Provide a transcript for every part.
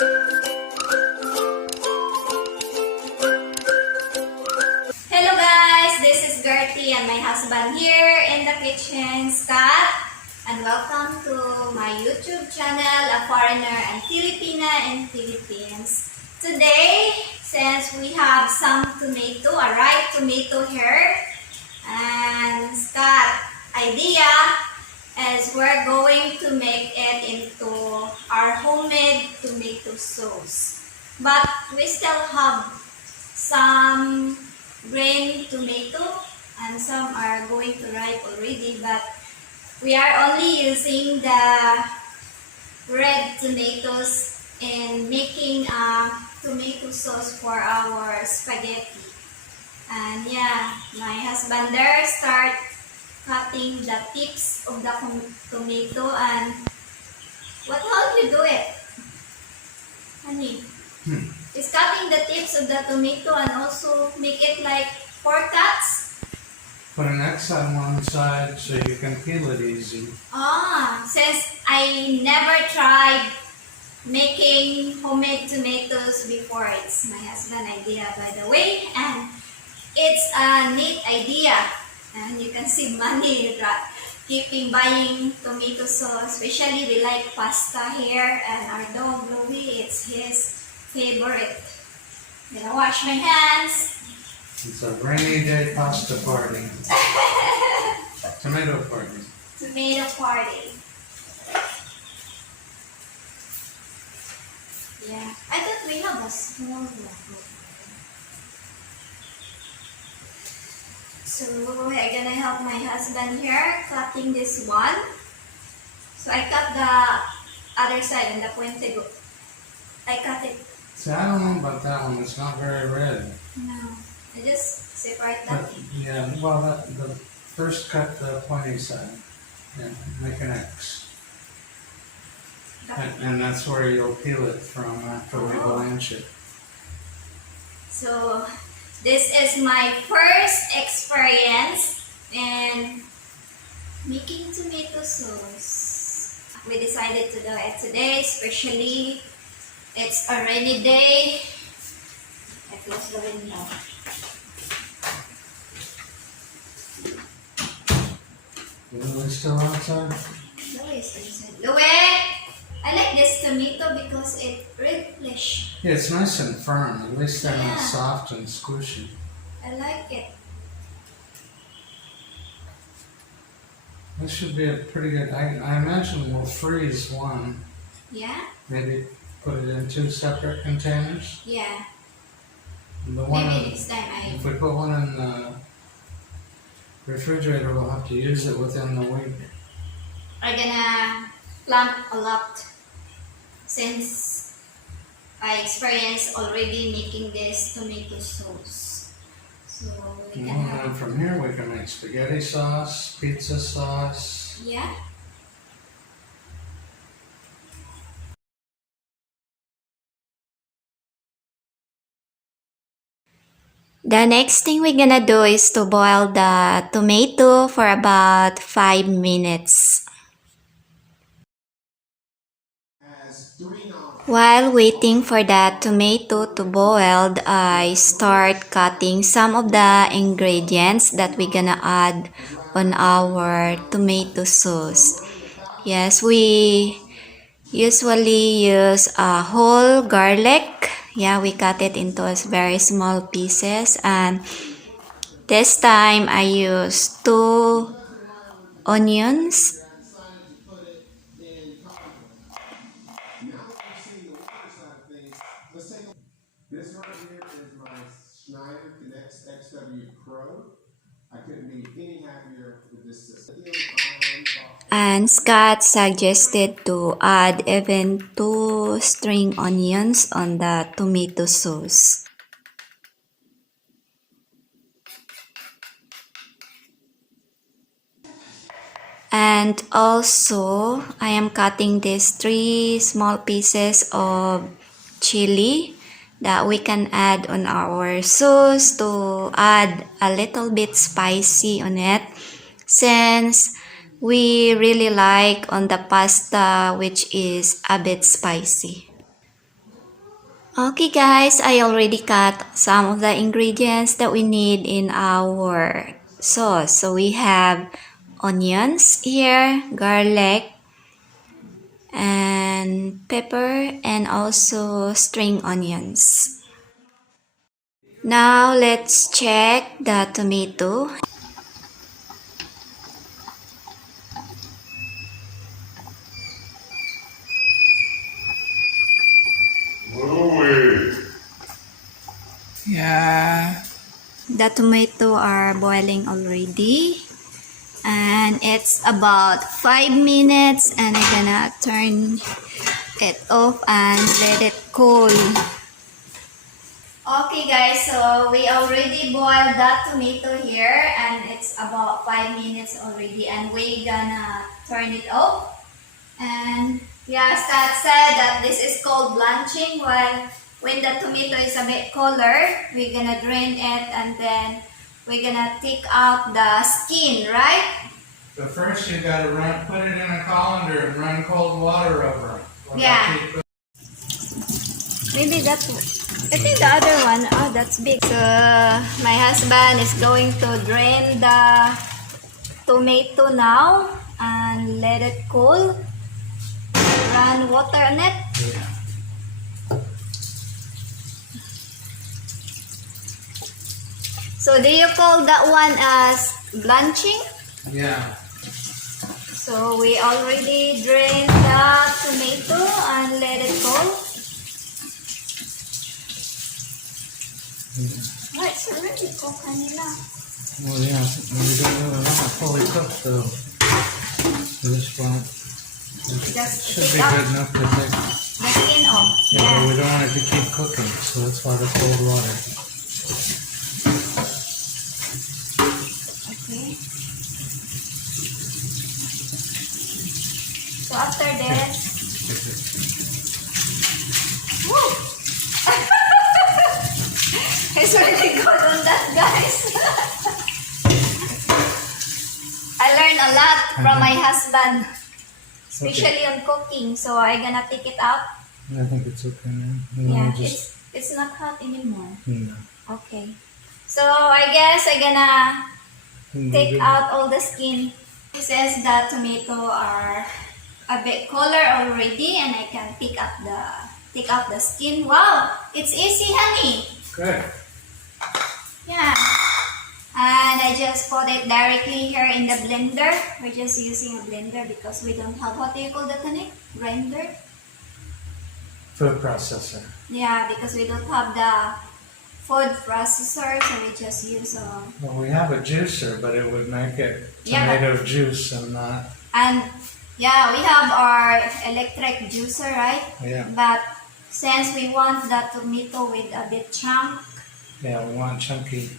Hello guys, this is Gertie and my husband here in the kitchen, Scott. And welcome to my YouTube channel, A Foreigner and Filipina in Philippines. Today, since we have some tomato, a ripe tomato here, and Scott idea is we're going to make it into our homemade tomato sauce. But we still have some green tomato and some are going to ripe already, but we are only using the red tomatoes in making a tomato sauce for our spaghetti. And yeah, my husband there start cutting the tips of the tomato. And how do you do it, honey? Is cutting the tips of the tomato and also make it like 4 cuts? Put an X on one side so you can peel it easy. Since I never tried making homemade tomatoes before, it's my husband's idea, by the way, and it's a neat idea. And you can see money keeping buying tomato sauce. Especially we like pasta here, and our dog Louie, it's his favorite. I'm gonna wash my hands. It's a rainy day pasta party. Tomato party. Tomato party. Yeah, I thought we have a small one. So I'm gonna help my husband here cutting this one. So I cut the other side and the puente. I cut it. See, I don't know about that one. It's not very red. No, I just separate that. But, yeah, well, the first cut the pointy side and make an X. And that's where you'll peel it from after we blanch it. So this is my first experience in making tomato sauce. We decided to do it today, especially it's a rainy day. I close the window. Louie still outside? Louie is inside. Louie! I like this tomato because it's really flesh. Yeah, it's nice and firm. At least they're not Yeah. soft and squishy. I like it. This should be a pretty good. I imagine we'll freeze one. Yeah? Maybe put it in 2 separate containers. Yeah. The one Maybe next time if we put one in the refrigerator, we'll have to use it within the week. I'm gonna plant a lot since I experienced already making this tomato sauce. So we can And have, from here we can make spaghetti sauce, pizza sauce. yeah. The next thing we're gonna do is to boil the tomato for about 5 minutes. While waiting for the tomato to boil, I start cutting some of the ingredients that we're gonna add on our tomato sauce. Yes, we usually use a whole garlic. Yeah, we cut it into very small pieces, and this time I use 2 onions. This right here is my Schneider Connects XW Pro. I couldn't be any happier with this system. And Scott suggested to add even 2 string onions on the tomato sauce. And also, I am cutting these 3 small pieces of chili that we can add on our sauce to add a little bit spicy on it, since we really like on the pasta which is a bit spicy. Okay guys, I already cut some of the ingredients that we need in our sauce. So we have onions here, garlic, and pepper, and also string onions. Now let's check the tomato. Yeah. The tomato are boiling already. And it's about 5 minutes, and I'm gonna turn it off and let it cool. Okay guys, so we already boiled that tomato here, and it's about 5 minutes already, and we're gonna turn it off. And yeah, Stat said that this is called blanching. While when the tomato is a bit color, we're gonna drain it, and then we're gonna take out the skin, right? So first you gotta put it in a colander and run cold water over it. Yeah. Maybe that's, I think the other one, oh, that's big. So my husband is going to drain the tomato now and let it cool. Run water on it. Yeah. So do you call that one as blanching? Yeah. So we already drained the tomato and let it cool. Oh, it's already cooked kanina. Well, yeah, we don't really want it fully cooked, so this one Just should take be out good enough to take. the skin off. Yeah, but we don't want it to keep cooking, so that's why the cold water. Okay. So after this, woo! It's really good on that, guys. I learned a lot from my husband, especially on cooking. So I'm gonna take it out. I think it's okay now. You know, Yeah, just, it's not hot anymore. no. Okay. So I guess I'm gonna take Good. out all the skin. It says that tomato are a bit color already, and I can take out the skin. Wow, it's easy, honey. Good. Yeah. And I just put it directly here in the blender. We're just using a blender because we don't have, what do you call that, honey? Grinder? Food processor. Yeah, because we don't have the food processor, so we just use Well, we have a juicer, but it would make it Yeah, tomato juice and not. and yeah, we have our electric juicer, right? Yeah. But since we want the tomato with a bit chunk, Yeah, we want chunky.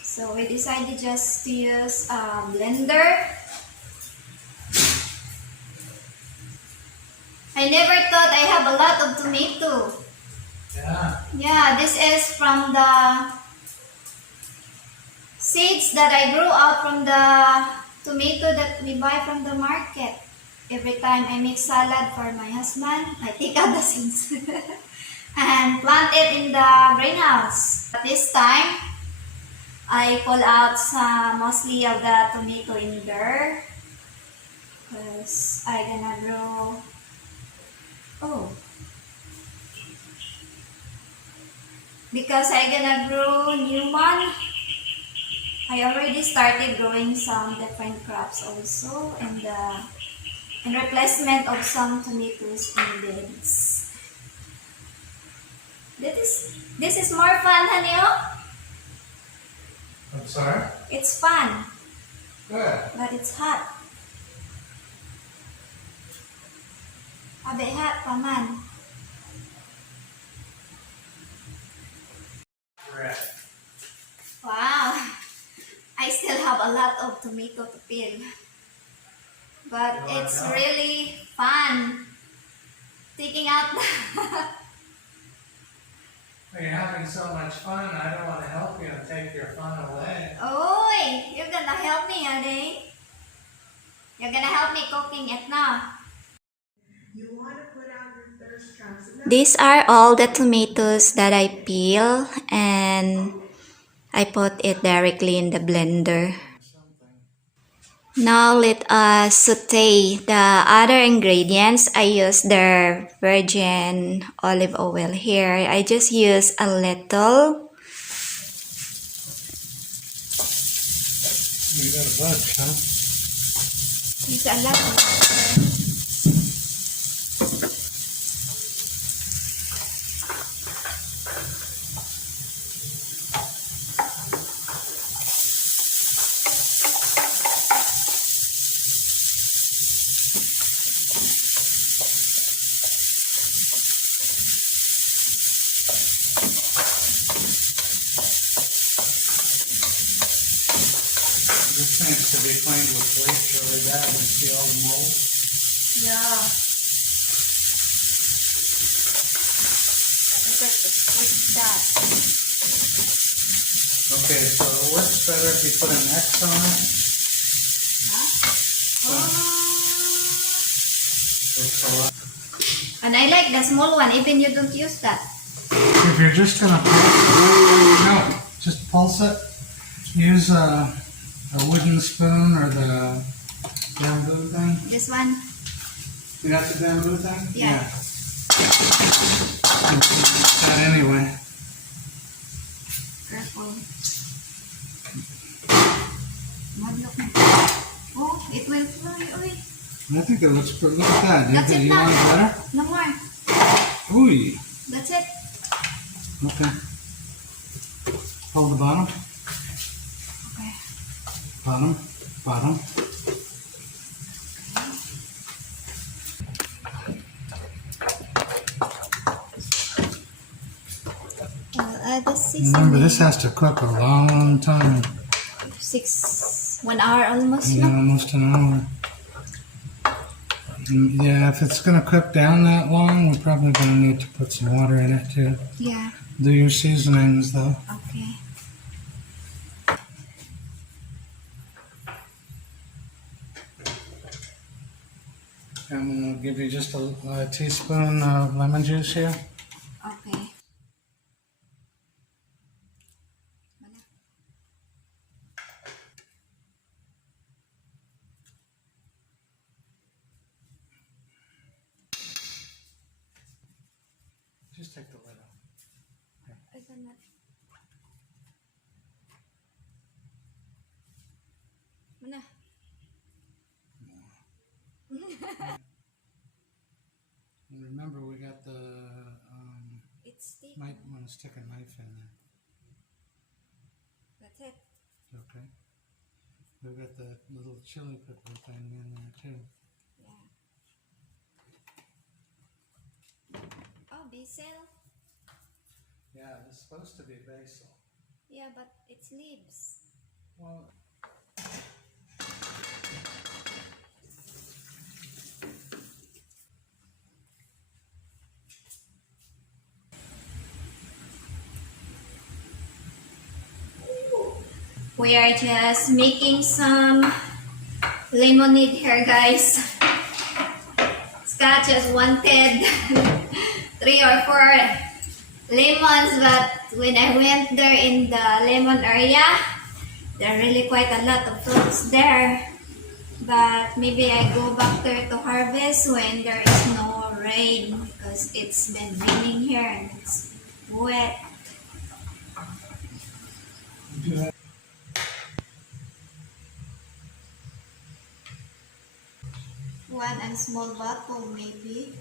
so we decided just to use a blender. I never thought I have a lot of tomato. Yeah. Yeah, this is from the seeds that I grew out from the tomato that we buy from the market. Every time I make salad for my husband, I take out the seeds and plant it in the greenhouse. But this time, I pull out some mostly of the tomato in there because I gonna grow. Oh, because I gonna grow new one. I already started growing some different crops also, and in replacement of some tomatoes and beans. This is more fun, honey. Oh? I'm sorry? It's fun, Good. but it's hot. A bit hot pa man. Red. Wow. I still have a lot of tomato to peel. But You wanna it's know? really fun taking out. You're having so much fun, I don't want to help you and take your fun away. Oy, you're gonna help me, honey. You're gonna help me cooking it now. You want to put out your thirst These are all the tomatoes that I peel and I put it directly in the blender. Now let us saute the other ingredients. I use the virgin olive oil here. I just use a little. You got a bunch, huh? Use a lot. This needs to be cleaned with bleach really bad and see all the mold. Yeah. I got to switch that. Okay, so it works better if you put an X on it. Huh? It's a lot. And I like the small one, even you don't use that. If you're just gonna just pulse it. Use a wooden spoon or the bamboo thing. This one? You got the bamboo thing? Yeah. That anyway. Careful. Oh, it will fly. Oy. I think it looks pretty. Look at that. That's it You now. want it better? No more. Ooh. That's it. Okay. Hold the bottom. Okay. Bottom. Bottom. I'll add the seasoning. Remember, this has to cook a long time. 1 hour almost. Yeah, No? almost an hour. Yeah, if it's going to cook down that long, we're probably going to need to put some water in it too. Yeah. Do your seasonings though. Okay. I'm going to give you just a teaspoon of lemon juice here. Okay. Just take the lid off. I cannot. Mana? And remember, we got the, It's thick. might want to stick a knife in there. That's it. Okay. We've got the little chili pepper thing in there too. Yeah. Oh, basil. Yeah, it's supposed to be basil. Yeah, but it's leaves. Well, We are just making some lemonade here, guys. Scott just wanted 3 or 4 lemons, but when I went there in the lemon area, there are really quite a lot of fruits there. But maybe I go back there to harvest when there is no rain, because it's been raining here and it's wet. One and small bottle maybe.